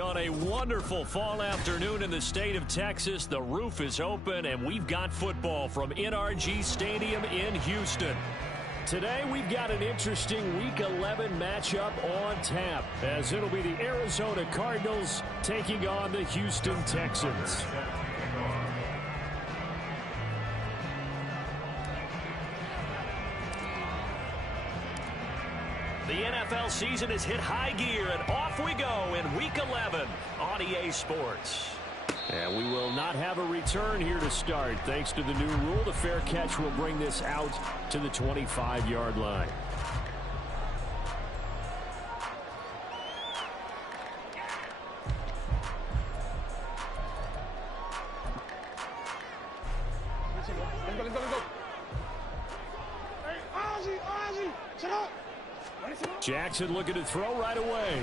On a wonderful fall afternoon in the state of Texas, the roof is open and we've got football from NRG Stadium in Houston. Today we've got an interesting Week 11 matchup on tap, as it'll be the Arizona Cardinals taking on the Houston Texans. The NFL season has hit high gear, and off we go in Week 11 on EA Sports. And we will not have a return here to start. Thanks to the new rule, the fair catch will bring this out to the 25-yard line. Jackson looking to throw right away.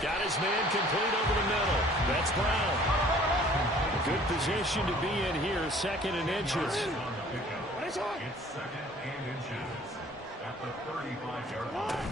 Got his man complete over the middle. That's Brown. Good position to be in here, 2nd and inches. It's 2nd and inches at the 35-yard line.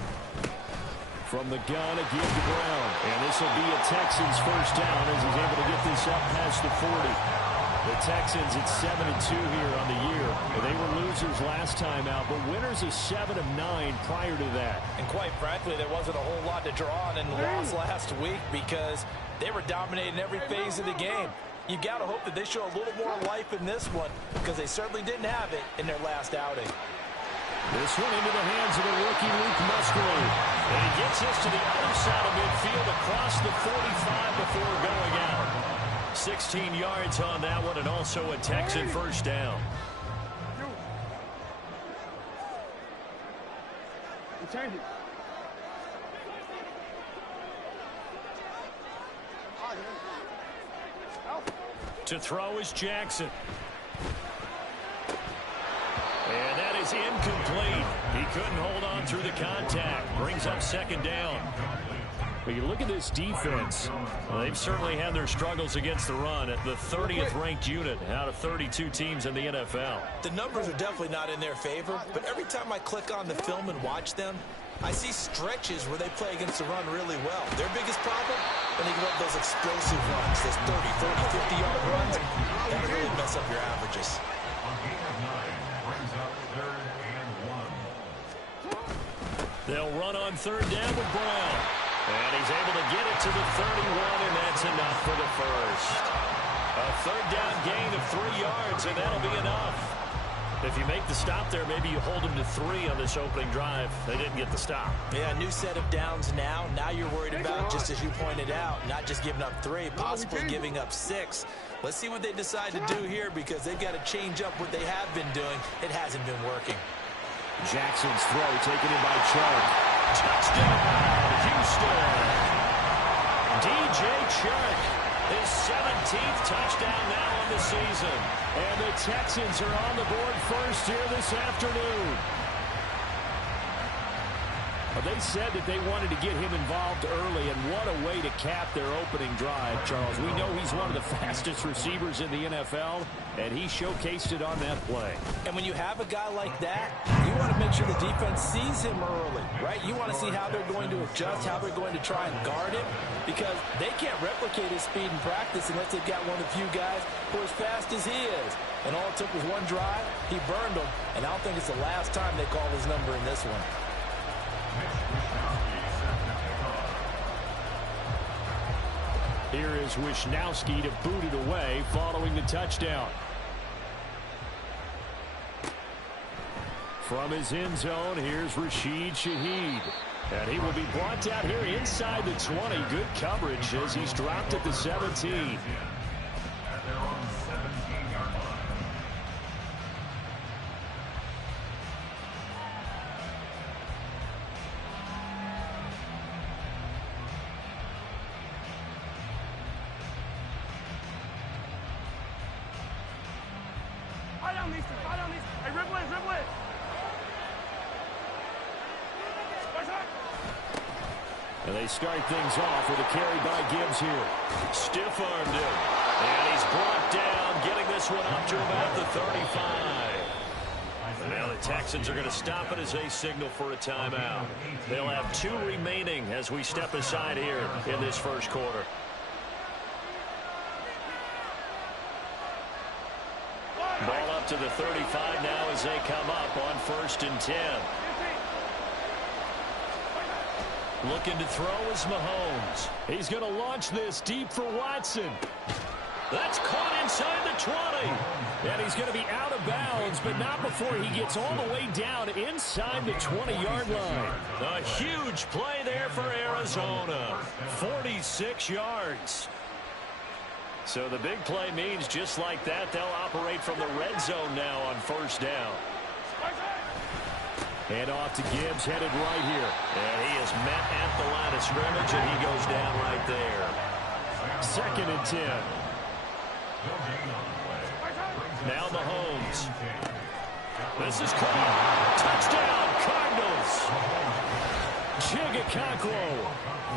From the gun, a give to Brown. And this will be a Texans first down as he's able to get this up past the 40. The Texans at 7-2 here on the year. They were losers last time out, but winners of 7 of 9 prior to that. And quite frankly, there wasn't a whole lot to draw on in the loss last week because they were dominating every phase of the game. You got to hope that they show a little more life in this one because they certainly didn't have it in their last outing. This one into the hands of the rookie Luke Musgrave. And he gets this to the other side of midfield across the 45 before going out. 16 yards on that one, and also a Texan first down. To throw is Jackson. And that is incomplete. He couldn't hold on through the contact. Brings up 2nd down. But you look at this defense, they've certainly had their struggles against the run at the 30th ranked unit out of 32 teams in the NFL. The numbers are definitely not in their favor, but every time I click on the film and watch them, I see stretches where they play against the run really well. Their biggest problem, when they give up those explosive runs, those 30, 40, 50-yard runs, that really mess up your averages. On gain of 9, brings up 3rd and 1. They'll run on 3rd down with Brown. And he's able to get it to the 31, and that's enough for the first. A 3rd down gain of 3 yards, and that'll be enough. If you make the stop there, maybe you hold them to 3 on this opening drive. They didn't get the stop. Yeah, new set of downs now. Now you're worried about, just as you pointed out, not just giving up 3, possibly giving up 6. Let's see what they decide to do here because they've got to change up what they have been doing. It hasn't been working. Jackson's throw taken in by Chark. Touchdown, Houston. DJ Chark, his 17th touchdown now on the season. And the Texans are on the board first here this afternoon. They said that they wanted to get him involved early, and what a way to cap their opening drive, Charles. We know he's one of the fastest receivers in the NFL, and he showcased it on that play. And when you have a guy like that, you want to make sure the defense sees him early, right? You want to see how they're going to adjust, how they're going to try and guard him, because they can't replicate his speed in practice unless they've got one of the few guys who are as fast as he is. And all it took was one drive. He burned them, and I don't think it's the last time they call his number in this one. Here is Wishnowsky to boot it away following the touchdown. From his end zone, here's Rashid Shaheed. And he will be brought down here inside the 20. Good coverage as he's dropped at the 17. And they start things off with a carry by Gibbs here. Stiff-armed him. And he's brought down, getting this one up to about the 35. And now the Texans are going to stop it as they signal for a timeout. They'll have 2 remaining as we step aside here in this first quarter. Ball up to the 35 now as they come up on 1st and 10. Looking to throw is Mahomes. He's going to launch this deep for Watson. That's caught inside the 20. And he's going to be out of bounds, but not before he gets all the way down inside the 20-yard line. A huge play there for Arizona. 46 yards. So the big play means just like that, they'll operate from the red zone now on 1st down. And off to Gibbs, headed right here. And he is met at the line of scrimmage, and he goes down right there. 2nd and 10. Now Mahomes. This is caught. Touchdown, Cardinals. Chigakonkwo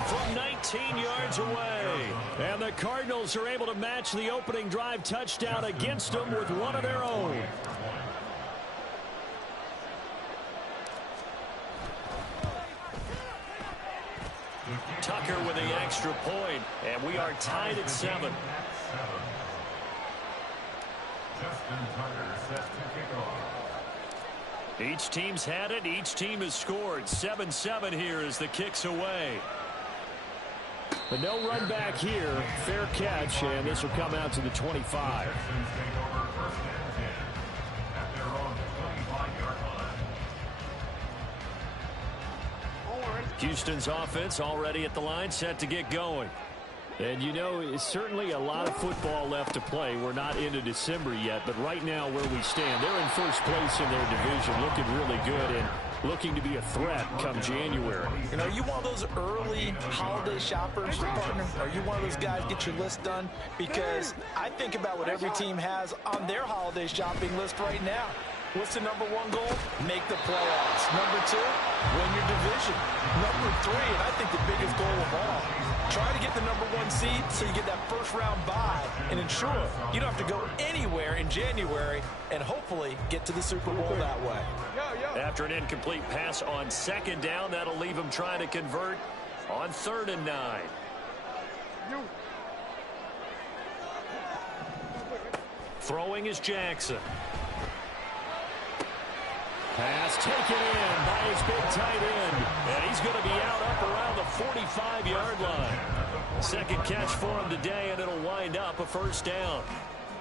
from 19 yards away. And the Cardinals are able to match the opening drive touchdown against them with one of their own. Tucker with the extra point, and we are tied at 7. Each team's had it. Each team has scored. 7-7 here as the kick's away. But no run back here. Fair catch, and this will come out to the 25. Houston's offense already at the line, set to get going. And, you know, it's certainly a lot of football left to play. We're not into December yet, but right now where we stand, they're in first place in their division, looking really good and looking to be a threat come January. You know, are you one of those early holiday shoppers, partner? Are you one of those guys get your list done? Because I think about what every team has on their holiday shopping list right now. What's the number 1 goal? Make the playoffs. Number 2, win your division. Number 3, and I think the biggest goal of all, try to get the number 1 seed so you get that first-round bye and ensure you don't have to go anywhere in January and hopefully get to the Super Bowl that way. After an incomplete pass on 2nd down, that'll leave him trying to convert on 3rd and 9. Throwing is Jackson. Pass taken in by his big tight end. And he's going to be out up around the 45-yard line. 2nd catch for him today, and it'll wind up a 1st down.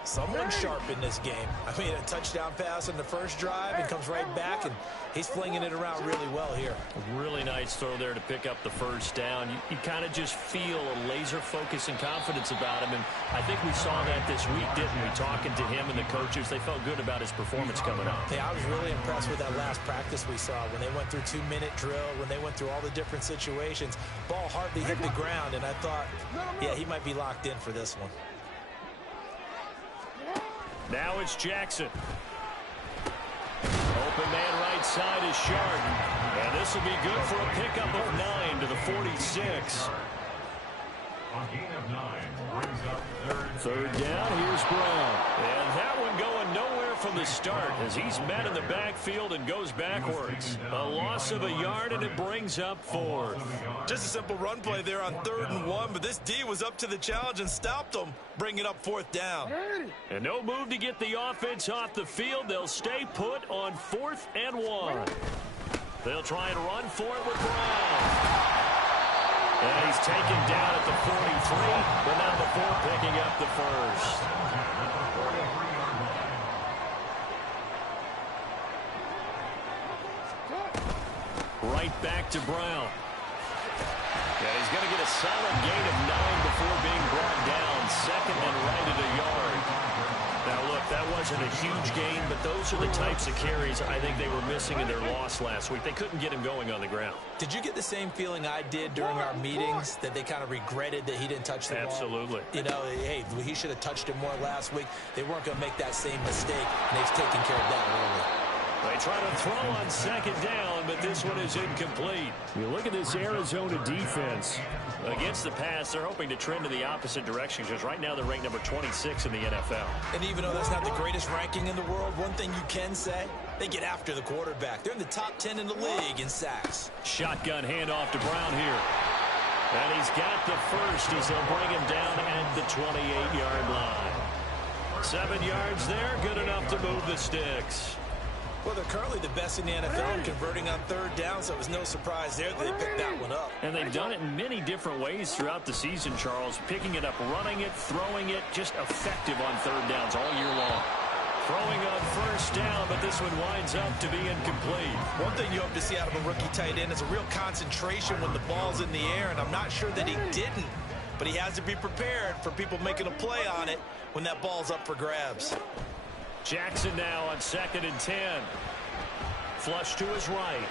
Someone sharp in this game. I mean, a touchdown pass on the first drive and comes right back, and he's flinging it around really well here. A really nice throw there to pick up the 1st down. You kind of just feel a laser focus and confidence about him, and I think we saw that this week, didn't we? Talking to him and the coaches, they felt good about his performance coming up. Yeah, I was really impressed with that last practice we saw when they went through 2-minute drill, when they went through all the different situations. Ball hardly hit the ground, and I thought, yeah, he might be locked in for this one. Now it's Jackson. Open man right side is Sharp. And this will be good for a pickup of 9 to the 46. On gain of 9, brings up 3rd. 3rd down, here's Brown. And that one going nowhere from the start as he's met in the backfield and goes backwards. A loss of a yard, and it brings up 4th. Just a simple run play there on 3rd and 1, but this D was up to the challenge and stopped them, bringing up 4th down. And no move to get the offense off the field. They'll stay put on 4th and 1. They'll try and run for it with Brown. And he's taken down at the 43, but now the 4 picking up the first. Right back to Brown. Yeah, he's going to get a solid gain of 9 before being brought down. 2nd and right at a yard. Now, look, that wasn't a huge gain, but those are the types of carries I think they were missing in their loss last week. They couldn't get him going on the ground. Did you get the same feeling I did during our meetings, that they kind of regretted that he didn't touch the ball? Absolutely. You know, hey, he should have touched it more last week. They weren't going to make that same mistake, and they've taken care of that early. They try to throw on 2nd down, but this one is incomplete. You look at this Arizona defense. Against the pass, they're hoping to trend in the opposite direction because right now they're ranked number 26 in the NFL. And even though that's not the greatest ranking in the world, one thing you can say, they get after the quarterback. They're in the top 10 in the league in sacks. Shotgun handoff to Brown here. And he's got the first as they'll bring him down at the 28-yard line. 7 yards there, good enough to move the sticks. Well, they're currently the best in the NFL in converting on 3rd down, so it was no surprise there that they picked that one up. And they've done it in many different ways throughout the season, Charles. Picking it up, running it, throwing it, just effective on 3rd downs all year long. Throwing on 1st down, but this one winds up to be incomplete. One thing you hope to see out of a rookie tight end is a real concentration when the ball's in the air, and I'm not sure that he didn't, but he has to be prepared for people making a play on it when that ball's up for grabs. Jackson now on 2nd and 10. Flush to his right.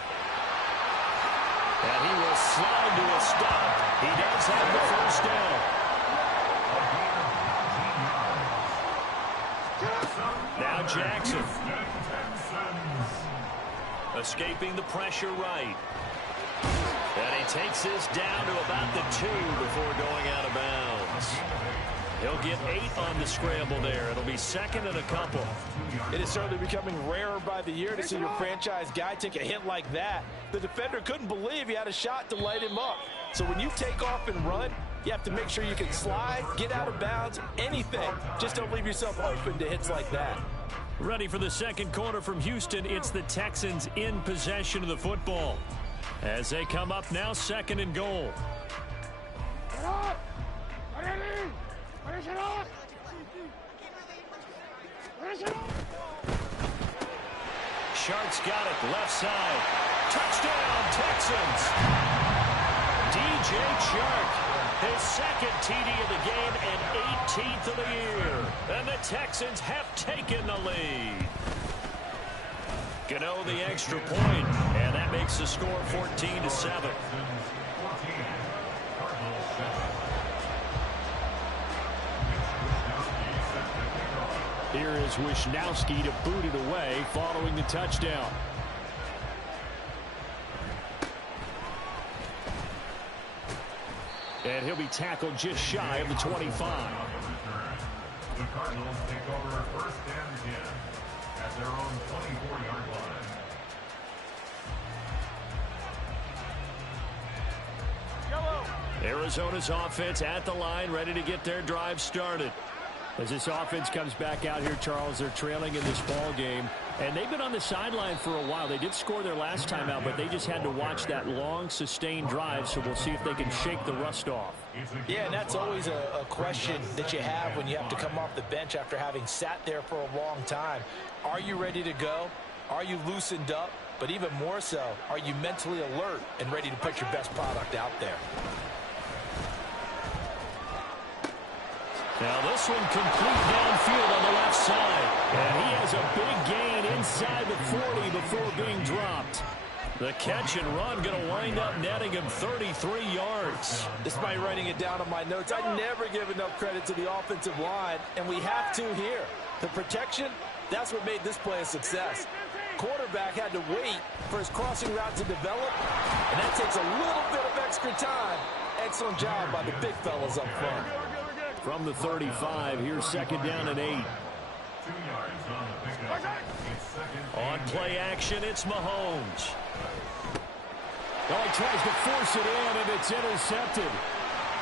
And he will slide to a stop. He does have the 1st down. Now Jackson. Escaping the pressure right. And he takes this down to about the 2 before going out of bounds. He'll get 8 on the scramble there. It'll be 2nd and a couple. It is certainly becoming rarer by the year to see your franchise guy take a hit like that. The defender couldn't believe he had a shot to light him up. So when you take off and run, you have to make sure you can slide, get out of bounds, anything. Just don't leave yourself open to hits like that. Ready for the 2nd quarter from Houston. It's the Texans in possession of the football. As they come up now, 2nd and goal. Shark's got it, left side. Touchdown, Texans. DJ Chark, his 2nd TD of the game and 18th of the year. And the Texans have taken the lead. Gano the extra point, and that makes the score 14-7. Here is Wisnowski to boot it away following the touchdown. And he'll be tackled just shy of the 25. The Cardinals take over 1st and 10 at their own 24-yard line. Arizona's offense at the line, ready to get their drive started. As this offense comes back out here, Charles, they're trailing in this ball game. And they've been on the sideline for a while. They did score their last time out, but they just had to watch that long, sustained drive, so we'll see if they can shake the rust off. Yeah, and that's always a question that you have when you have to come off the bench after having sat there for a long time. Are you ready to go? Are you loosened up? But even more so, are you mentally alert and ready to put your best product out there? Now this one complete downfield on the left side. And he has a big gain inside the 40 before being dropped. The catch and run going to wind up netting him 33 yards. Despite writing it down on my notes, I never give enough credit to the offensive line, and we have to here. The protection, that's what made this play a success. Quarterback had to wait for his crossing route to develop, and that takes a little bit of extra time. Excellent job by the big fellas up front. From the 35, here's 2nd down and 8. 2 yards on the pickup. It's second. On play action, it's Mahomes. Oh, he tries to force it in, and it's intercepted.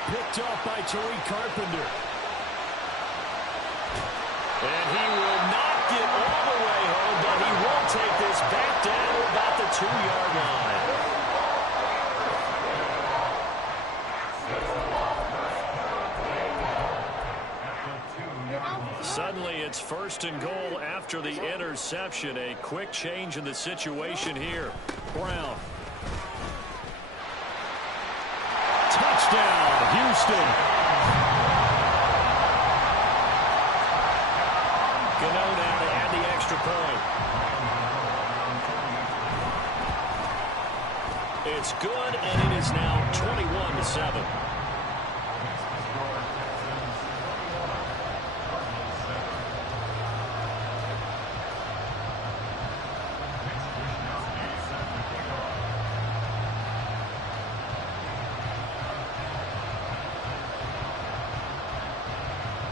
Picked off by Tariq Carpenter. And he will not get all the way home, but he will take this back down to about the 2-yard line. Suddenly, it's 1st and goal after the interception. A quick change in the situation here. Brown. Touchdown, Houston. Gano now to add the extra point. It's good, and it is now 21-7.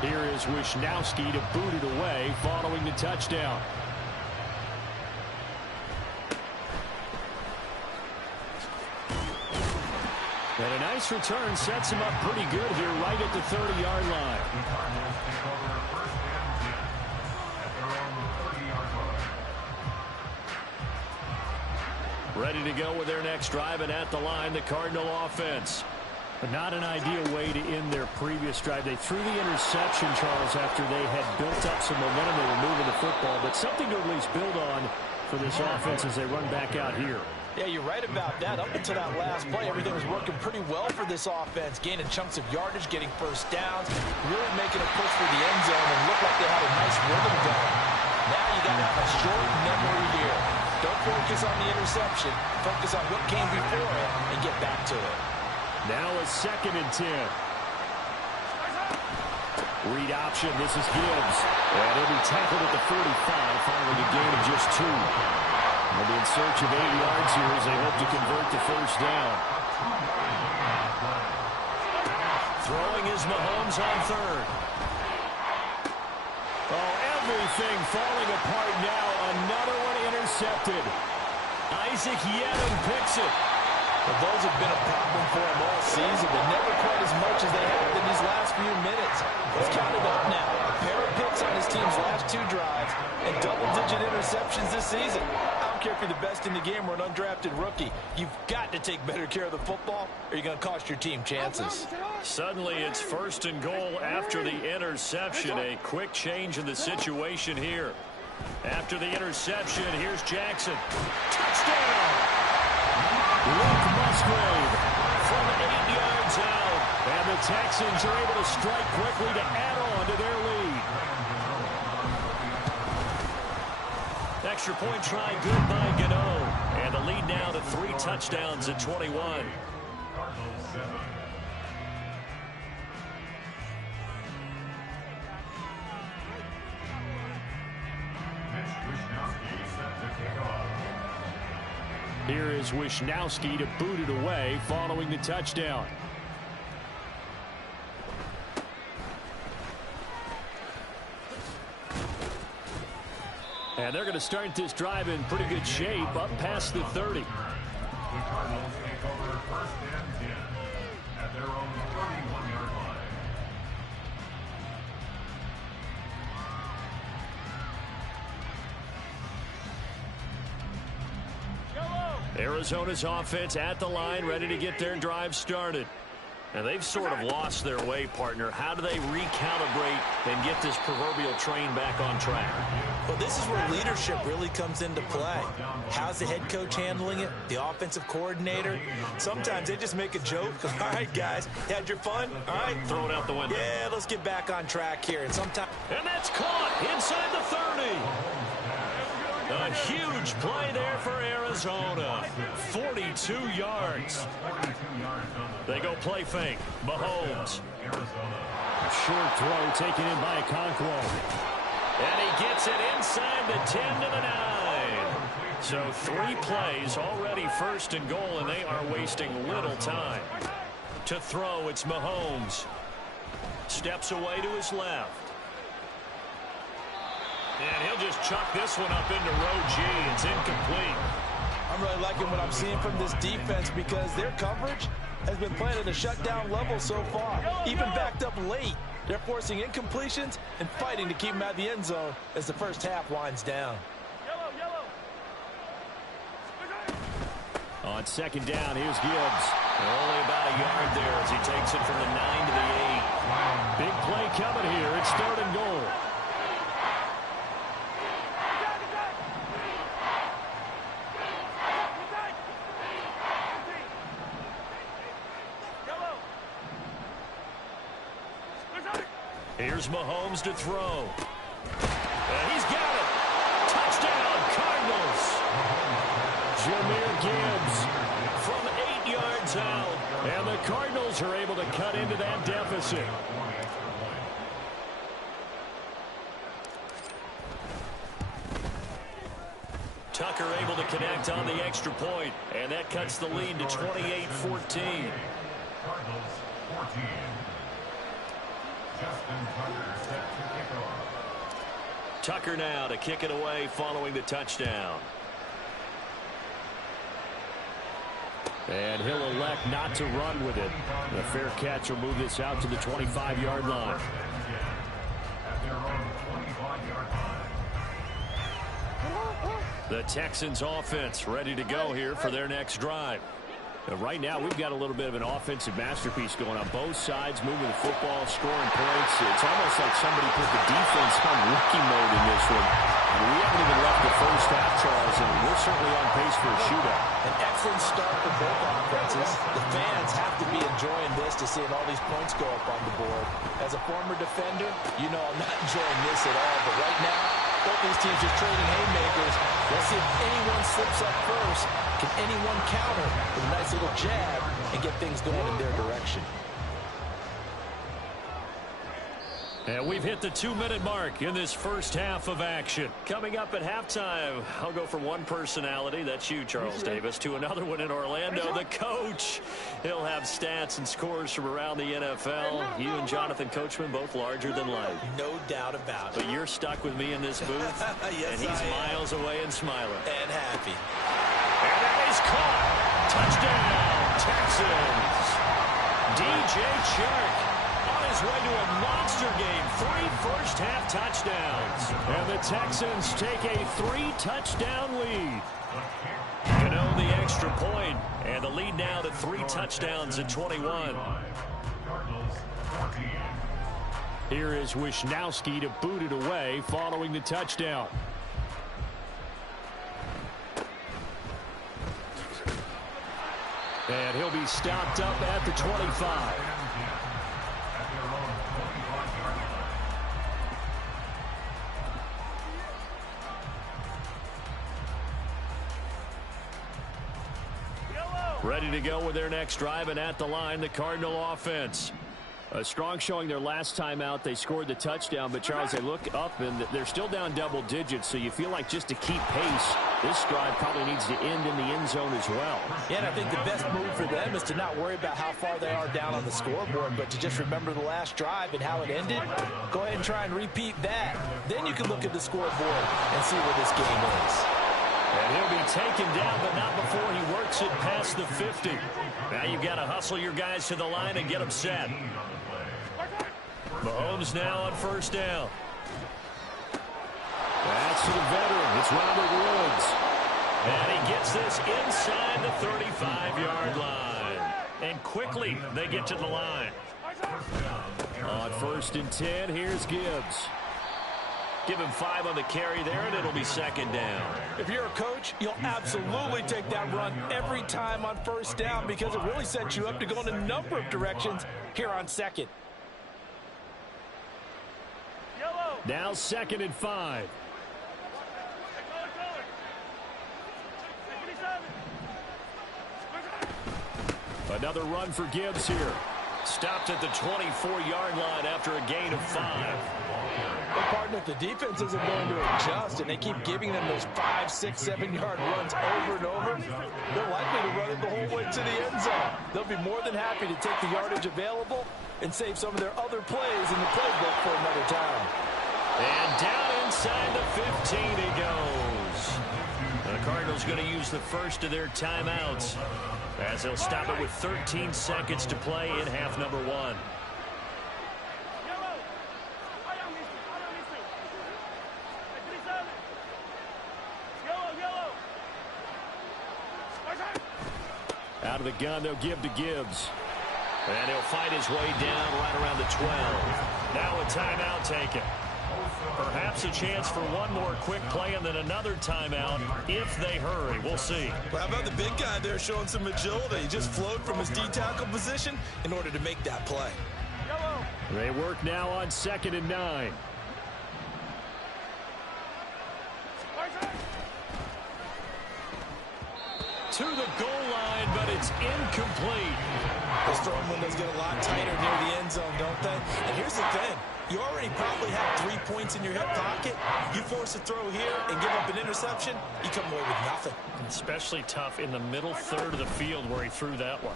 Here is Wishnowsky to boot it away following the touchdown. And a nice return sets him up pretty good here right at the 30-yard line. The Cardinals take over 1st and 10 at their own 30-yard line. Ready to go with their next drive, and at the line, the Cardinal offense. But not an ideal way to end their previous drive. They threw the interception, Charles, after they had built up some momentum. They were moving the football, but something to at least build on for this offense as they run back out here. Yeah, you're right about that. Up until that last play, everything was working pretty well for this offense, gaining chunks of yardage, getting first downs, really making a push for the end zone, and looked like they had a nice rhythm going. Now you got to have a short memory here. Don't focus on the interception. Focus on what came before it and get back to it. Now a 2nd and 10. Read option. This is Gibbs. And he'll be tackled at the 45 following a gain of just 2. They'll be in search of 8 yards here as they hope to convert the first down. Throwing is Mahomes on 3rd. Oh, everything falling apart now. Another one intercepted. Isaac Yiadom picks it. Well, those have been a problem for him all season, but never quite as much as they have in these last few minutes. It's counted up now. A pair of picks on his team's last 2 drives and double-digit interceptions this season. I don't care if you're the best in the game or an undrafted rookie. You've got to take better care of the football or you're going to cost your team chances. Suddenly, it's 1st and goal after the interception. A quick change in the situation here. After the interception, here's Jackson. Touchdown! Luke Musgrave from 8 yards out. And the Texans are able to strike quickly to add on to their lead. Extra point try good by Gano. And the lead now to 3 touchdowns at 21. Cardinals 7. Mitch Wishnowsky set to kick off. Here is Wishnowsky to boot it away following the touchdown. And they're going to start this drive in pretty good shape up past the 30. The Cardinals take over 1st and 10 at their own 31-yard line. Arizona's offense at the line, ready to get their drive started. And they've sort of lost their way, partner. How do they recalibrate and get this proverbial train back on track? Well, this is where leadership really comes into play. How's the head coach handling it? The offensive coordinator? Sometimes they just make a joke. All right, guys, you had your fun? All right. Throw it out the window. Yeah, let's get back on track here. And sometimes... And that's caught inside the 30. A huge play there for Arizona. 42 yards. They go play fake. Mahomes. Short throw taken in by Okonkwo. And he gets it inside the 10 to the 9. So 3 plays already 1st and goal, and they are wasting little time. To throw, it's Mahomes. Steps away to his left. And he'll just chuck this one up into row G. It's incomplete. I'm really liking what I'm seeing from this defense because their coverage has been playing at a shutdown level so far. Even backed up late, they're forcing incompletions and fighting to keep them out of the end zone as the first half winds down. On second down, here's Gibbs. Only about a yard there as he takes it from the 9 to the 8. Big play coming here. It's 3rd and goal. Here's Mahomes to throw. And he's got it. Touchdown, Cardinals. Jahmyr Gibbs from 8 yards out. And the Cardinals are able to cut into that deficit. Tucker able to connect on the extra point. And that cuts the lead to 28-14. Cardinals 14. Justin Tucker set to kick off. Tucker now to kick it away following the touchdown. And he'll elect not to run with it. The fair catch will move this out to the 25-yard line. At their own 25-yard line. The Texans offense ready to go here for their next drive. Right now, we've got a little bit of an offensive masterpiece going on. Both sides moving the football, scoring points. It's almost like somebody put the defense on rookie mode in this one. We haven't even left the first half, Charles, and we're certainly on pace for a shootout. An excellent start for both offenses. The fans have to be enjoying this to seeing all these points go up on the board. As a former defender, you know I'm not enjoying this at all. But right now, both these teams are trading haymakers. Let's see if anyone slips up first. Can anyone counter with a nice little jab and get things going in their direction? And we've hit the 2-minute mark in this first half of action. Coming up at halftime, I'll go from one personality, that's you, Charles Davis, to another one in Orlando, the coach. He'll have stats and scores from around the NFL. You and Jonathan Coachman, both larger than life. No doubt about it. But you're stuck with me in this booth, yes, and he's miles away and smiling. And happy. And that is caught. Touchdown, Texans. DJ Chark. On his way to a monster game, 3 first-half touchdowns. And the Texans take a 3-touchdown lead. Gano the extra point, and the lead now to 3 touchdowns at 21. Cardinals 14. Here is Wisnowski to boot it away following the touchdown. And he'll be stopped up at the 25. Ready to go with their next drive, and at the line, the Cardinal offense. A strong showing their last time out. They scored the touchdown, but, Charles, they look up, and they're still down double digits, so you feel like just to keep pace, this drive probably needs to end in the end zone as well. Yeah, and I think the best move for them is to not worry about how far they are down on the scoreboard, but to just remember the last drive and how it ended. Go ahead and try and repeat that. Then you can look at the scoreboard and see where this game is. And he'll be taken down, but not before he works it past the 50. Now you've got to hustle your guys to the line and get them set. Mahomes now on first down. That's to the veteran. It's Robert Woods. And he gets this inside the 35-yard line. And quickly they get to the line. On 1st and 10, here's Gibbs. Give him 5 on the carry there, and it'll be 2nd down. If you're a coach, you'll absolutely take that run every time on 1st down because it really sets you up to go in a number of directions here on 2nd. Now 2nd and 5. Another run for Gibbs here. Stopped at the 24-yard line after a gain of 5. But, partner, if the defense isn't going to adjust and they keep giving them those 5, 6, 7-yard runs over and over, they're likely to run it the whole way to the end zone. They'll be more than happy to take the yardage available and save some of their other plays in the playbook for another time. And down inside the 15 he goes. The Cardinals going to use the first of their timeouts as they'll stop it with 13 seconds to play in half number 1. Out of the gun, they'll give to Gibbs. And he'll fight his way down right around the 12. Now a timeout taken. Perhaps a chance for one more quick play and then another timeout if they hurry. We'll see. Well, how about the big guy there showing some agility? He just flowed from his D-tackle position in order to make that play. They work now on 2nd and 9. To the goal line, but it's incomplete. Those throwing windows get a lot tighter near the end zone, don't they? And here's the thing. You already probably have 3 points in your hip pocket. You force a throw here and give up an interception, you come away with nothing. Especially tough in the middle third of the field where he threw that one.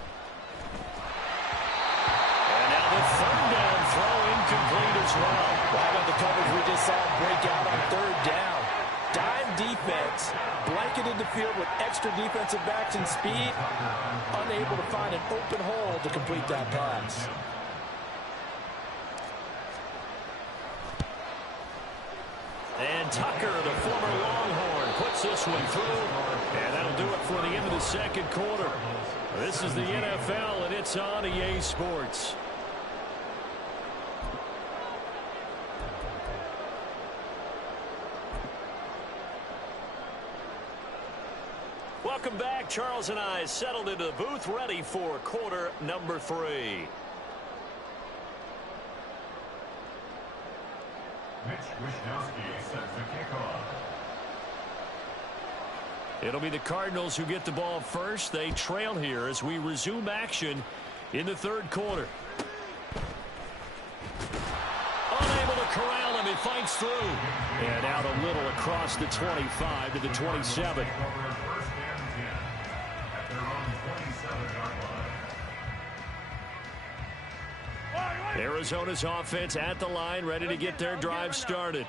And now the 3rd down throw incomplete as well. Well, how about the coverage we just saw break out on 3rd down? Dime defense, blanketed the field with extra defensive backs and speed, unable to find an open hole to complete that pass. And Tucker, the former Longhorn, puts this one through. And that'll do it for the end of the 2nd quarter. This is the NFL, and it's on EA Sports. Welcome back. Charles and I settled into the booth, ready for quarter number 3. Mitch Wishnowsky sets the kickoff. It'll be the Cardinals who get the ball first. They trail here as we resume action in the 3rd quarter. Unable to corral him. He fights through. And out a little across the 25 to the 27. Arizona's offense at the line, ready to get their drive started.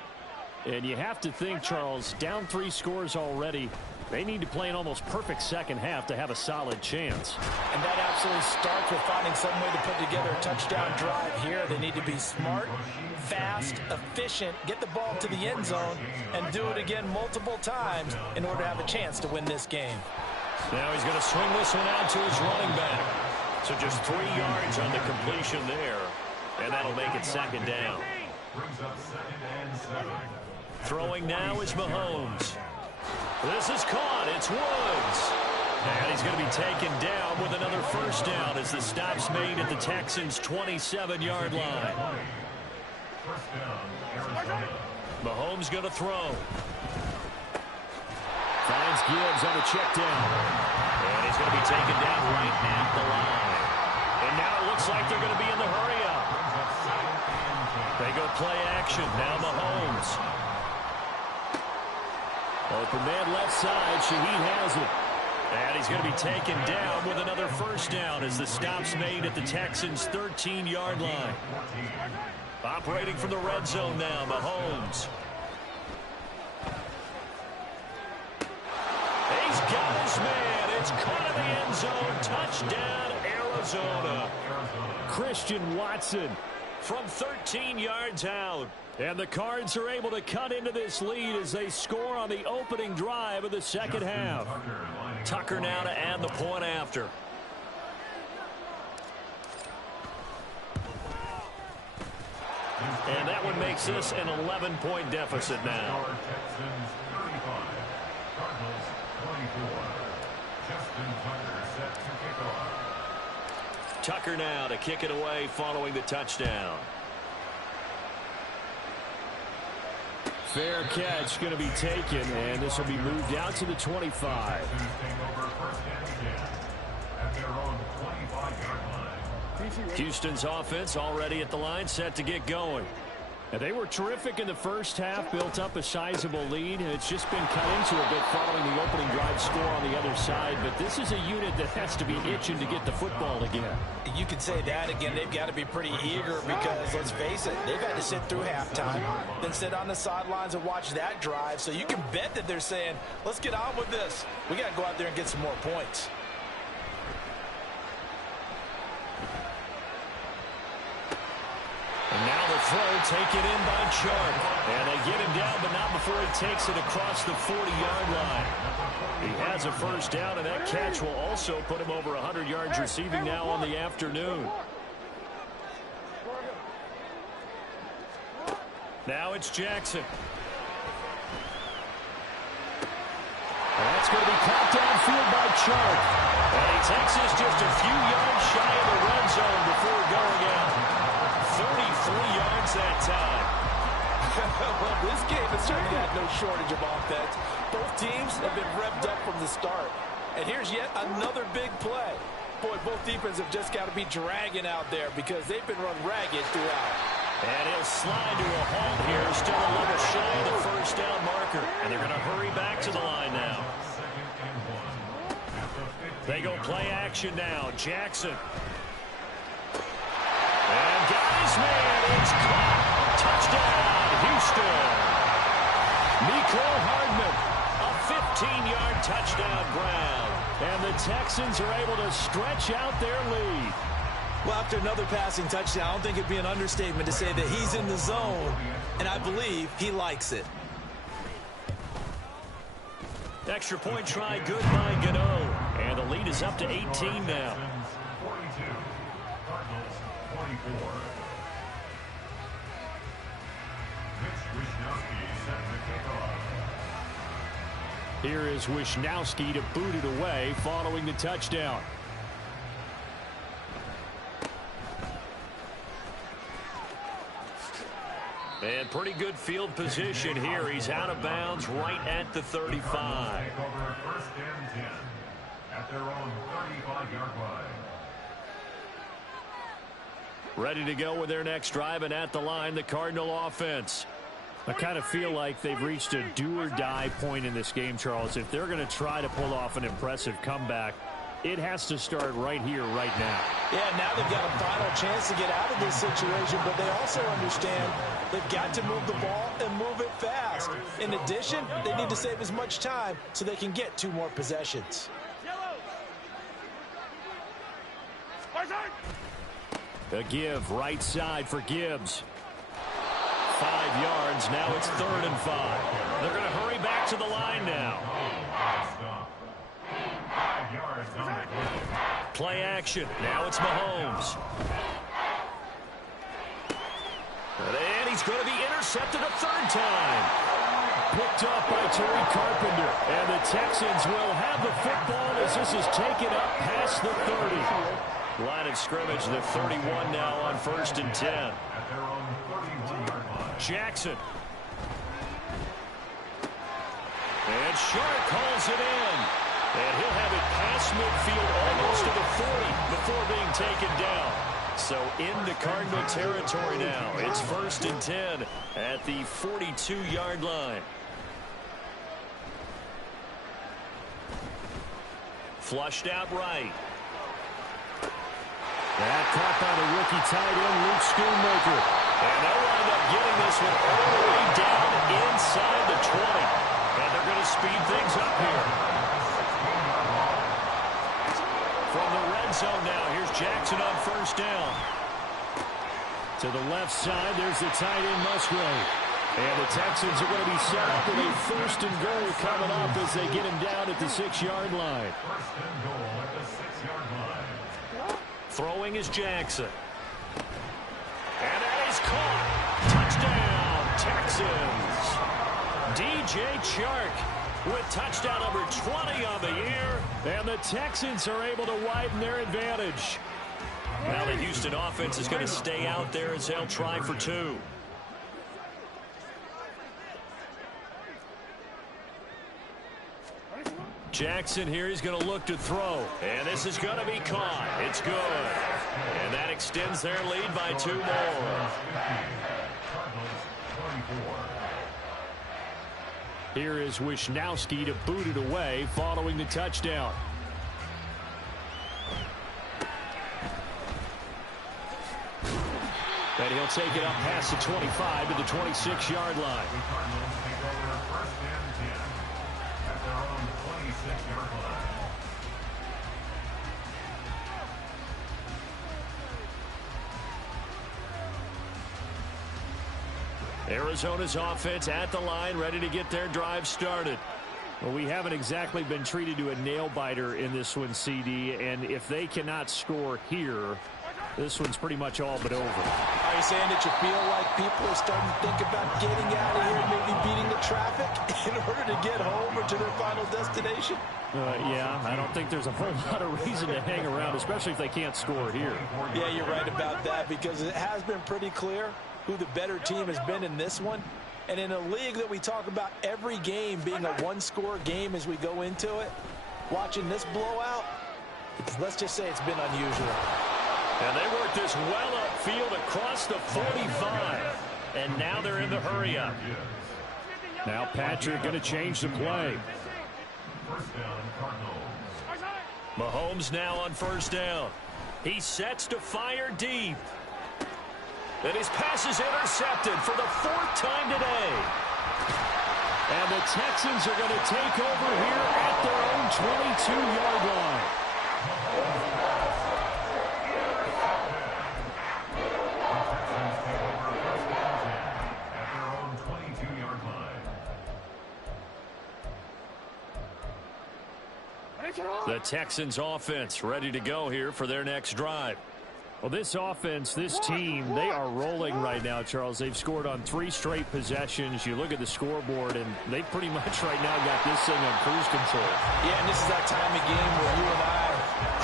And you have to think, Charles, down 3 scores already. They need to play an almost perfect second half to have a solid chance. And that absolutely starts with finding some way to put together a touchdown drive here. They need to be smart, fast, efficient, get the ball to the end zone, and do it again multiple times in order to have a chance to win this game. Now he's going to swing this one out to his running back. So just 3 yards on the completion there. And that'll make it 2nd down. Brings up 2nd and 7. Throwing now is Mahomes. This is caught. It's Woods. And he's going to be taken down with another 1st down as the stop's made at the Texans' 27-yard line. 1st down, Arizona. Mahomes going to throw. Finds Gibbs on the check down. And he's going to be taken down right at the line. And now it looks like they're going to be in the hurry-up. They go play action. Now Mahomes. Open man left side. Shaheed has it. And he's going to be taken down with another 1st down as the stop's made at the Texans' 13-yard line. Operating from the red zone now, Mahomes. He's got his man. It's caught in the end zone. Touchdown, Arizona. Christian Watson from 13 yards out. And the Cards are able to cut into this lead as they score on the opening drive of the 2nd half. Tucker now to add the point after. And that one makes this an 11-point deficit now. Texans 35, Cardinals 24. Justin Tucker set to kick off. Tucker now to kick it away following the touchdown. Fair catch going to be taken, and this will be moved out to the 25. Houston's offense already at the line, set to get going. And they were terrific in the first half, built up a sizable lead, and it's just been cut into a bit following the opening drive score on the other side. But this is a unit that has to be itching to get the football again. You can say that again. They've got to be pretty eager because, let's face it, they've had to sit through halftime, then sit on the sidelines and watch that drive. So you can bet that they're saying, let's get on with this. We got to go out there and get some more points. And now the throw taken in by Chark. And they get him down, but not before he takes it across the 40-yard line. He has a first down, and that catch will also put him over 100 yards receiving now on the afternoon. Now it's Jackson. And that's going to be caught downfield by Chark. And he takes this just a few yards shy of the red zone before going out. 33 yards that time. Well, this game has certainly had no shortage of offense. Both teams have been revved up from the start. And here's yet another big play. Boy, both defenses have just got to be dragging out there because they've been run ragged throughout. And he'll slide to a halt here, still a little shy of the first down marker. And they're going to hurry back to the line now. They go play action now. Jackson. And got his man. It's caught. Touchdown, Houston. Mecole Hardman, a 15-yard touchdown grab. And the Texans are able to stretch out their lead. Well, after another passing touchdown, I don't think it'd be an understatement to say that he's in the zone, and I believe he likes it. Extra point try good by Gano. And the lead is up to 18 now. 42. Cardinals 24. Mitch Wishnowsky set the kickoff. Here is Wishnowsky to boot it away following the touchdown. And pretty good field position here. He's out of bounds right at the 35. Take over first and 10 at their own 35-yard line. Ready to go with their next drive, and at the line, the Cardinal offense. I kind of feel like they've reached a do-or-die point in this game, Charles. If they're going to try to pull off an impressive comeback, it has to start right here, right now. Yeah, now they've got a final chance to get out of this situation, but they also understand they've got to move the ball and move it fast. In addition, they need to save as much time so they can get 2 more possessions. The give, right side for Gibbs. 5 yards, now it's 3rd and 5. They're going to hurry back to the line now. 5 yards on the play. Play action, now it's Mahomes. And he's going to be intercepted a 3rd time. Picked up by Terry Carpenter. And the Texans will have the football as this is taken up past the 30. Line of scrimmage, the 31 now on 1st and 10. At their own 31-yard line. Jackson. And Shark calls it in. And he'll have it past midfield almost to the 40 before being taken down. So into Cardinal territory now. It's 1st and 10 at the 42-yard line. Flushed out right. That caught by the rookie tight end, Luke Schoonmaker. And they'll wind up getting this one all the way down inside the 20. And they're going to speed things up here. From the red zone now, here's Jackson on 1st down. To the left side, there's the tight end Musgrave. And the Texans are going to be set up with a 1st and goal coming up as they get him down at the 6-yard line. 1st and goal at the 6-yard line. Throwing is Jackson. And that is caught. Touchdown, Texans. DJ Chark with touchdown number 20 on the year. And the Texans are able to widen their advantage. Now the Houston offense is going to stay out there as they'll try for 2. Jackson here, he's going to look to throw. And this is going to be caught. It's good. And that extends their lead by 2 more. Here is Wisnowski to boot it away following the touchdown. And he'll take it up past the 25 to the 26-yard line. The Cardinals take over first and 10 at their own 26-yard line. Arizona's offense at the line, ready to get their drive started. Well, we haven't exactly been treated to a nail-biter in this one, CD, and if they cannot score here, this one's pretty much all but over. Are you saying that you feel like people are starting to think about getting out of here and maybe beating the traffic in order to get home or to their final destination? Yeah, I don't think there's a whole lot of reason to hang around, especially if they can't score here. Yeah, you're right about that, because it has been pretty clear who the better team has been in this one. And in a league that we talk about every game being a one-score game as we go into it, watching this blowout, let's just say it's been unusual. And they work this well upfield across the 45. And now they're in the hurry-up. Now Patrick going to change the play. First down, Cardinals. Mahomes now on first down. He sets to fire deep. And his pass is intercepted for the 4th time today. And the Texans are going to take over here at their own 22-yard line. At their own 22-yard line. The Texans offense ready to go here for their next drive. Well, this offense, this team, they are rolling right now, Charles. They've scored on 3 straight possessions. You look at the scoreboard, and they pretty much right now got this thing on cruise control. Yeah, and this is that time of game where you and I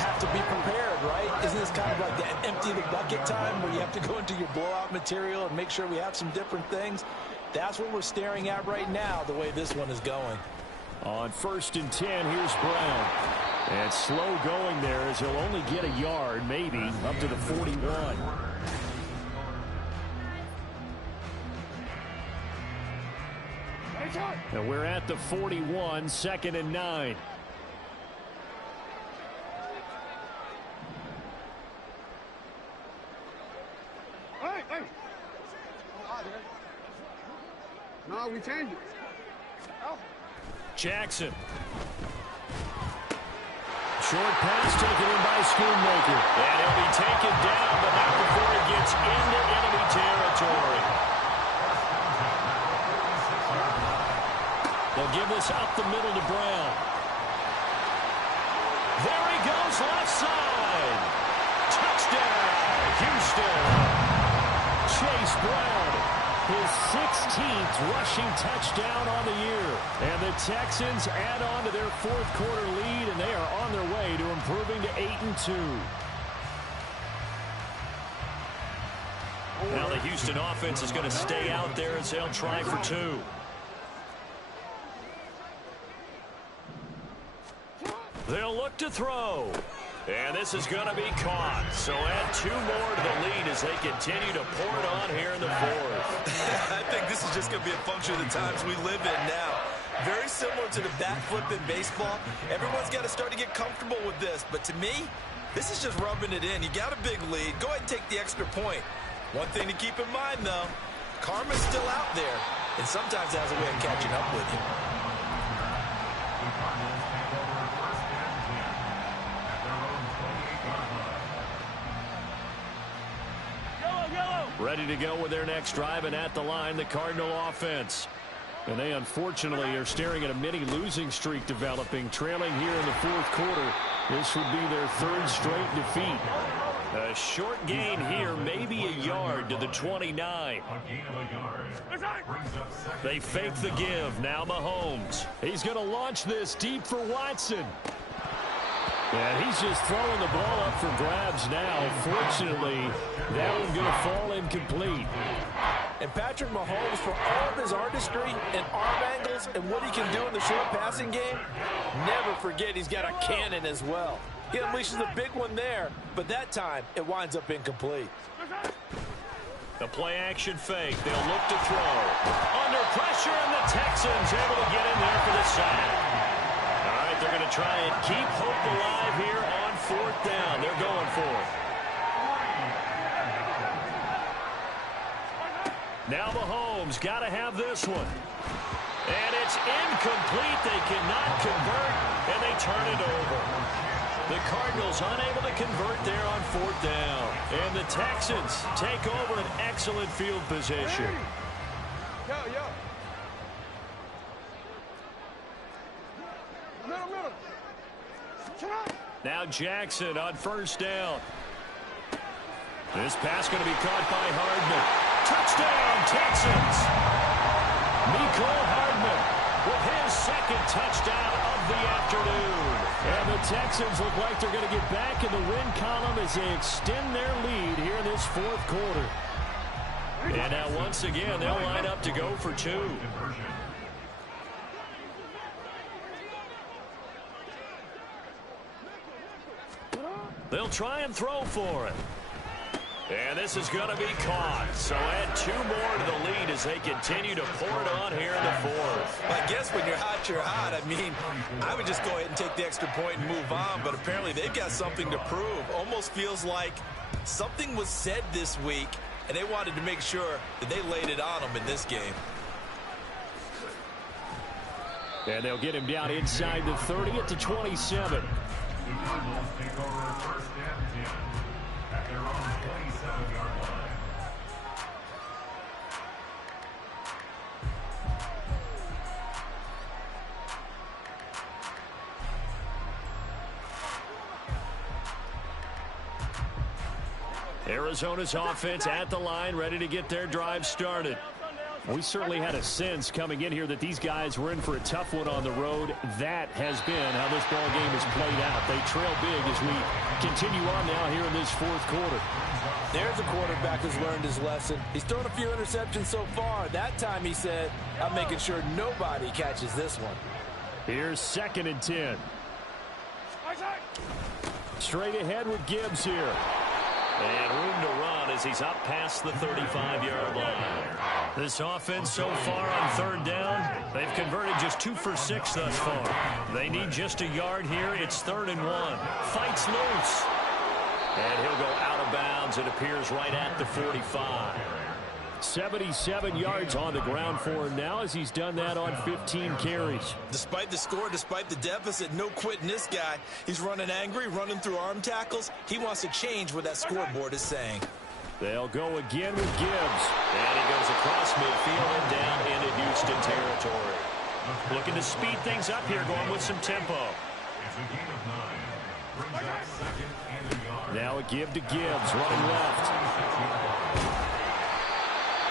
have to be prepared, right? Isn't this kind of like the empty the bucket time where you have to go into your blowout material and make sure we have some different things? That's what we're staring at right now, the way this one is going. On 1st and 10, here's Brown. And slow going there as he'll only get a yard, maybe, up to the 41. And we're at the 41, 2nd and 9. No, we changed it. Jackson. Short pass taken in by Schoonmaker. And he'll be taken down, but not before he gets into enemy territory. They'll give this up the middle to Brown. There he goes, left side. Touchdown, Houston. Chase Brown, his 16th rushing touchdown on the year. And the Texans add on to their 4th quarter lead, and they are on their way to improving to 8-2. Now the Houston offense is going to stay out there as they'll try for 2. They'll look to throw. And this is going to be caught. So add 2 more to the lead as they continue to pour it on here in the 4th. I think this is just going to be a function of the times we live in now. Very similar to the bat flip in baseball. Everyone's got to start to get comfortable with this. But to me, this is just rubbing it in. You got a big lead. Go ahead and take the extra point. One thing to keep in mind, though, karma's still out there. And sometimes it has a way of catching up with you. The Cardinals take over first and 10 at their own 28-yard line. Ready to go with their next drive, and at the line, the Cardinal offense. And they unfortunately are staring at a mini losing streak developing, trailing here in the 4th quarter. This would be their 3rd straight defeat. A short gain here, maybe a yard to the 29. A gain of a yard. Brings up second. They fake the give. Now Mahomes. He's going to launch this deep for Watson. And he's just throwing the ball up for grabs now. Fortunately, that one's going to fall incomplete. And Patrick Mahomes, for all of his artistry and arm angles and what he can do in the short passing game, never forget he's got a cannon as well. He unleashes a big one there, but that time it winds up incomplete. The play-action fake. They'll look to throw. Under pressure, and the Texans able to get in there for the sack. All right, they're going to try and keep hope alive here on 4th down. They're going for it. Now Mahomes got to have this one. And it's incomplete. They cannot convert, and they turn it over. The Cardinals unable to convert there on 4th down. And the Texans take over an excellent field position. Yo. Middle. Now Jackson on 1st down. This pass going to be caught by Hardman. Touchdown, Texans. Mecole Hardman with his 2nd touchdown of the afternoon. And the Texans look like they're going to get back in the win column as they extend their lead here in this 4th quarter. And now once again, they'll line up to go for 2. They'll try and throw for it. And this is going to be caught. So add 2 more to the lead as they continue to pour it on here in the 4th. I guess when you're hot, you're hot. I mean, I would just go ahead and take the extra point and move on, but apparently they've got something to prove. Almost feels like something was said this week, and they wanted to make sure that they laid it on them in this game. And they'll get him down inside the 30 at the 27. The Cardinals take over 1st and 10 at their own 27-yard line. Arizona's offense at the line, ready to get their drive started. We certainly had a sense coming in here that these guys were in for a tough one on the road. That has been how this ball game has played out. They trail big as we continue on now here in this 4th quarter. There's a quarterback who's learned his lesson. He's thrown a few interceptions so far. That time he said, I'm making sure nobody catches this one. Here's 2nd and 10. Straight ahead with Gibbs here. And room to run as he's up past the 35-yard line. This offense so far on 3rd down, they've converted just 2 for 6 thus far. They need just a yard here. It's 3rd and 1. Fights loose. And he'll go out of bounds. It appears right at the 45. 77 yards on the ground for him now as he's done that on 15 carries. Despite the score, despite the deficit, no quitting this guy. He's running angry, running through arm tackles. He wants to change what that scoreboard is saying. They'll go again with Gibbs. And he goes across midfield and down into Houston territory. Looking to speed things up here, going with some tempo. It's a gain of 9. Brings up 2nd and a yard. Now a give to Gibbs, running left.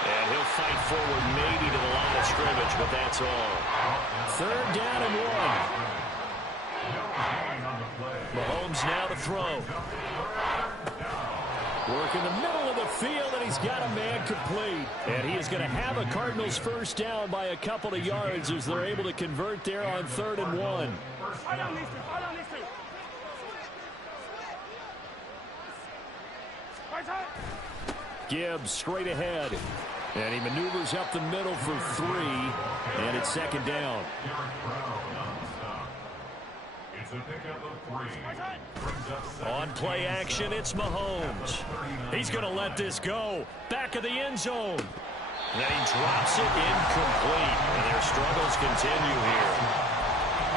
And he'll fight forward maybe to the line of scrimmage, but that's all. 3rd down and 1. Mahomes now to throw. Work in the middle of the field, and he's got a man complete. And he is going to have a Cardinals 1st down by a couple of yards as they're able to convert there on 3rd and 1. Gibbs straight ahead. And he maneuvers up the middle for 3. And it's 2nd down. It's a pickup of 3. On play action, it's Mahomes. He's going to let this go. Back of the end zone. And he drops it incomplete. And their struggles continue here.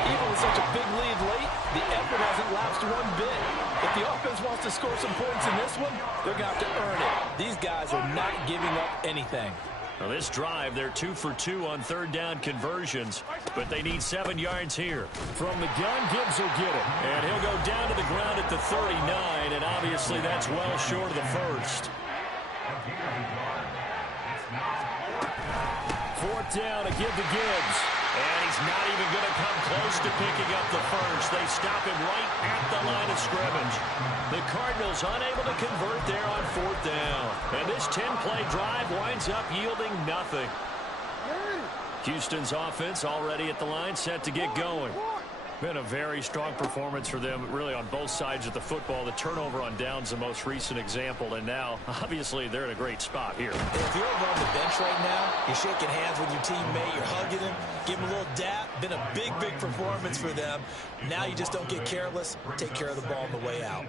Even with such a big lead late, the effort hasn't lapsed one bit. If the offense wants to score some points in this one, they're going to have to earn it. These guys are not giving up anything. Now this drive, they're 2 for 2 on 3rd down conversions, but they need 7 yards here. From the gun, Gibbs will get it. And he'll go down to the ground at the 39, and obviously that's well short of the 1st. 4th down, a give to Gibbs. And he's not even going to come close to picking up the 1st. They stop him right at the line of scrimmage. The Cardinals unable to convert there on 4th down. And this 10-play drive winds up yielding nothing. Houston's offense already at the line, set to get going. Been a very strong performance for them, really, on both sides of the football. The turnover on downs, the most recent example, and now, obviously, they're in a great spot here. If you're over on the bench right now, you're shaking hands with your teammate, you're hugging him, give him a little dap. Been a big, big performance for them. Now you just don't get careless. Take care of the ball on the way out.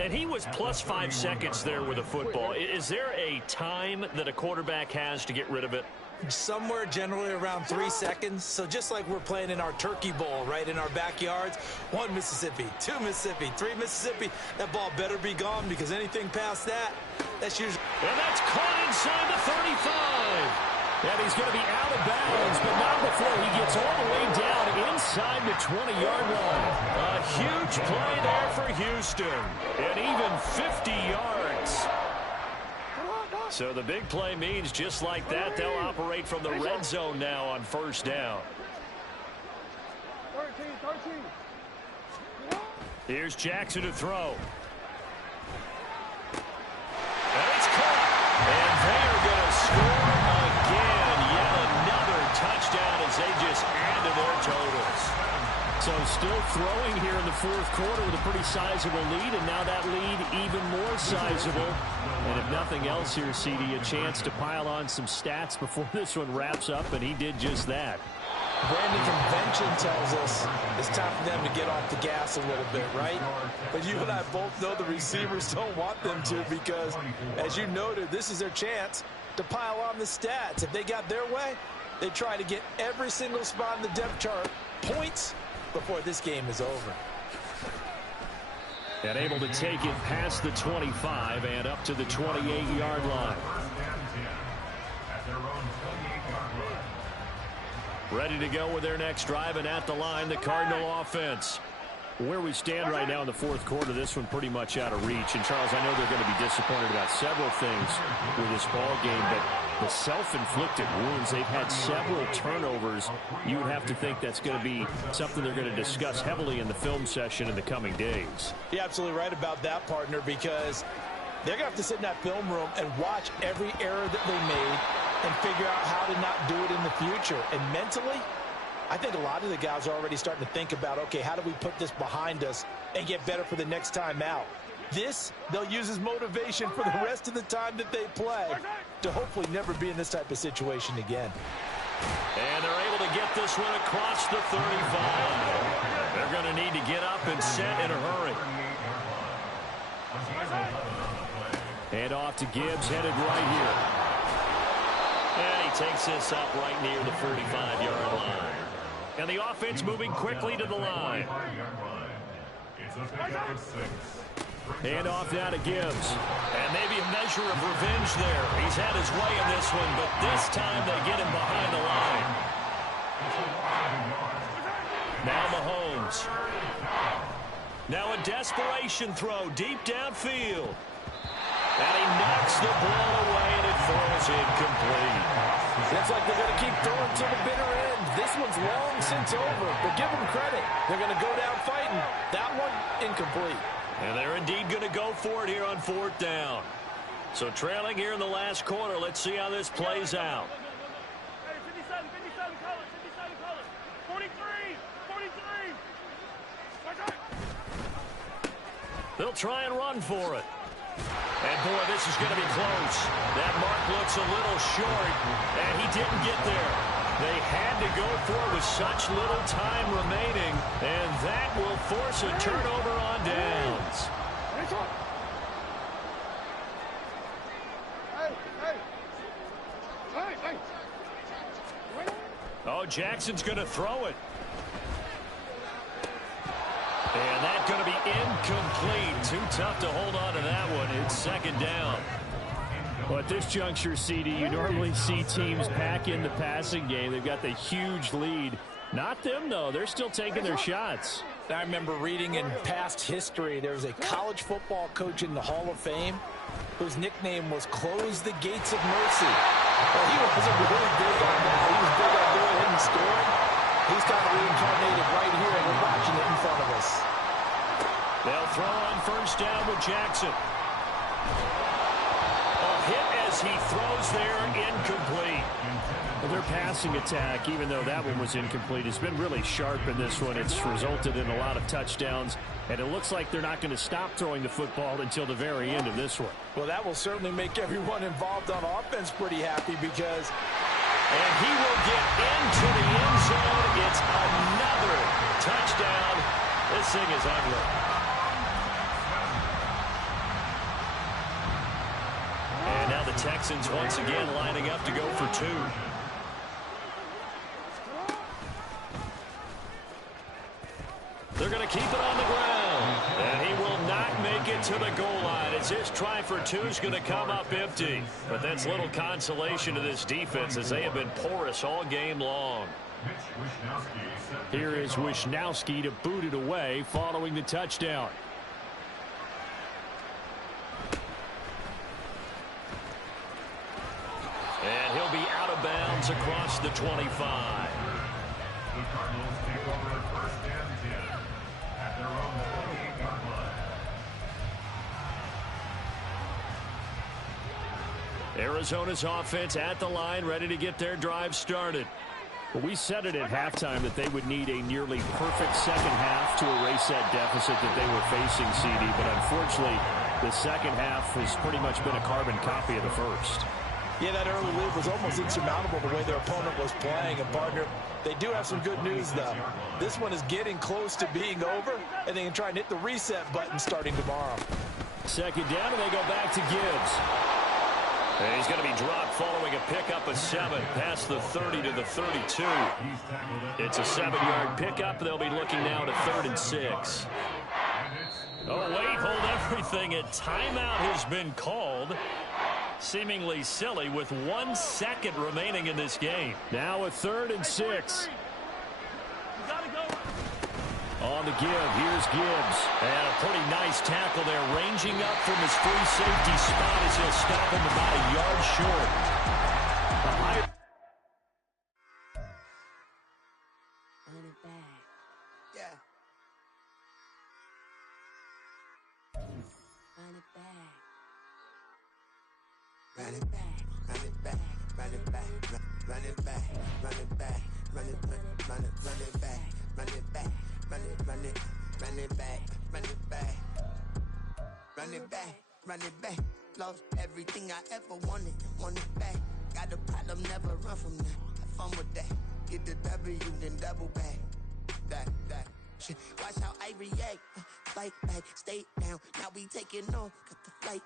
And he was plus 5 seconds there with a football. Is there a time that a quarterback has to get rid of it? Somewhere generally around 3 seconds. So just like we're playing in our turkey bowl, right, in our backyards, 1 Mississippi, 2 Mississippi, 3 Mississippi, that ball better be gone, because anything past that, that's usually... And that's caught inside the 35. And he's going to be out of bounds, but not before he gets all the way down inside the 20-yard line. A huge play there for Houston, and even 50 yards. So the big play means just like that, they'll operate from the red zone now on first down. Here's Jackson to throw. And it's caught. And they are going to score again. Yet another touchdown as they just add to their totals. So still throwing here in the fourth quarter with a pretty sizable lead, and now that lead even more sizable. And if nothing else here, CD, a chance to pile on some stats before this one wraps up, and he did just that. Brandon, convention tells us it's time for them to get off the gas a little bit, right? But you and I both know the receivers don't want them to, because, as you noted, this is their chance to pile on the stats. If they got their way, they try to get every single spot in the depth chart points before this game is over. And able to take it past the 25 and up to the 28-yard line. Ready to go with their next drive, and at the line, the Cardinal offense. Where we stand right now in the fourth quarter, this one pretty much out of reach. And, Charles, I know they're going to be disappointed about several things with this ball game, but the self-inflicted wounds, they've had several turnovers. You would have to think that's going to be something they're going to discuss heavily in the film session in the coming days. You're absolutely right about that, partner, because they're going to have to sit in that film room and watch every error that they made and figure out how to not do it in the future. And mentally, I think a lot of the guys are already starting to think about, okay, how do we put this behind us and get better for the next time out? This, they'll use as motivation for the rest of the time that they play to hopefully never be in this type of situation again. And they're able to get this one across the 35. They're going to need to get up and set in a hurry. And off to Gibbs, headed right here. And he takes this up right near the 45-yard line. And the offense moving quickly to the line. And off now to Gibbs. And maybe a measure of revenge there. He's had his way in this one, but this time they get him behind the line. Now Mahomes. Now a desperation throw deep downfield. And he knocks the ball away, and it falls incomplete. Looks like they're going to keep throwing to the bitter end. This one's long since over, but give them credit. They're going to go down fighting. That one, incomplete. And they're indeed going to go for it here on fourth down. So trailing here in the last quarter, let's see how this plays out. 57 colors, 43, 43. They'll try and run for it. And, boy, this is going to be close. That mark looks a little short, and he didn't get there. They had to go for it with such little time remaining, and that will force a turnover on downs. Oh, Jackson's going to throw it. And that's going to be incomplete. Too tough to hold on to that one. It's second down. Well, at this juncture, CD, you normally see teams pack in the passing game. They've got the huge lead. Not them, though. They're still taking their shots. I remember reading in past history, there was a college football coach in the Hall of Fame whose nickname was Close the Gates of Mercy. Well, he wasn't really big on that. He was big on going ahead and scoring. He's kind of reincarnated right here, and we're watching it in front of us. They'll throw on first down with Jackson. A hit as fires. He throws there, incomplete. Their passing attack, even though that one was incomplete, has been really sharp in this one. It's resulted in a lot of touchdowns, and it looks like they're not going to stop throwing the football until the very end of this one. Well, that will certainly make everyone involved on offense pretty happy because... And he will get into the end zone. It's another touchdown. This thing is ugly. And now the Texans once again lining up to go for two. They're going to keep it on the ground. And he will not make it to the goal line as his try for two is going to come up empty. But that's little consolation to this defense as they have been porous all game long. Here is Wishnowski to boot it away following the touchdown. And he'll be out of bounds across the 25. The Cardinals take over first and 10 at their own 28-yard line. Arizona's offense at the line, ready to get their drive started. Well, we said it at halftime that they would need a nearly perfect second half to erase that deficit that they were facing, CD. But unfortunately, the second half has pretty much been a carbon copy of the first. Yeah, that early lead was almost insurmountable the way their opponent was playing. And, partner, they do have some good news, though. This one is getting close to being over, and they can try and hit the reset button starting tomorrow. Second down, and they go back to Gibbs. And he's going to be dropped following a pickup of 7 past the 30 to the 32. It's a 7-yard pickup. They'll be looking now to 3rd and 6. Oh, wait, hold everything. A timeout has been called. Seemingly silly with 1 second remaining in this game. Now a 3rd and 6. On the give, here's Gibbs. And a pretty nice tackle there, ranging up from his free safety spot as he'll stop him about a yard short. Run it back, run it back, run it back, run it back, run it back, run it back, run it back, run it back, run it back, run it back, run it back, run it back. Lost everything I ever wanted, want it back. Got a problem, never run from that. Have fun with that. Get the W, then double back. That shit. Watch how I react. Fight back, stay down. Now we taking on, got the flight.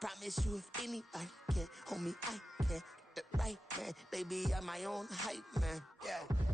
Promise you if anybody can, homie, I can. Get the right man, baby, I'm my own hype man. Yeah.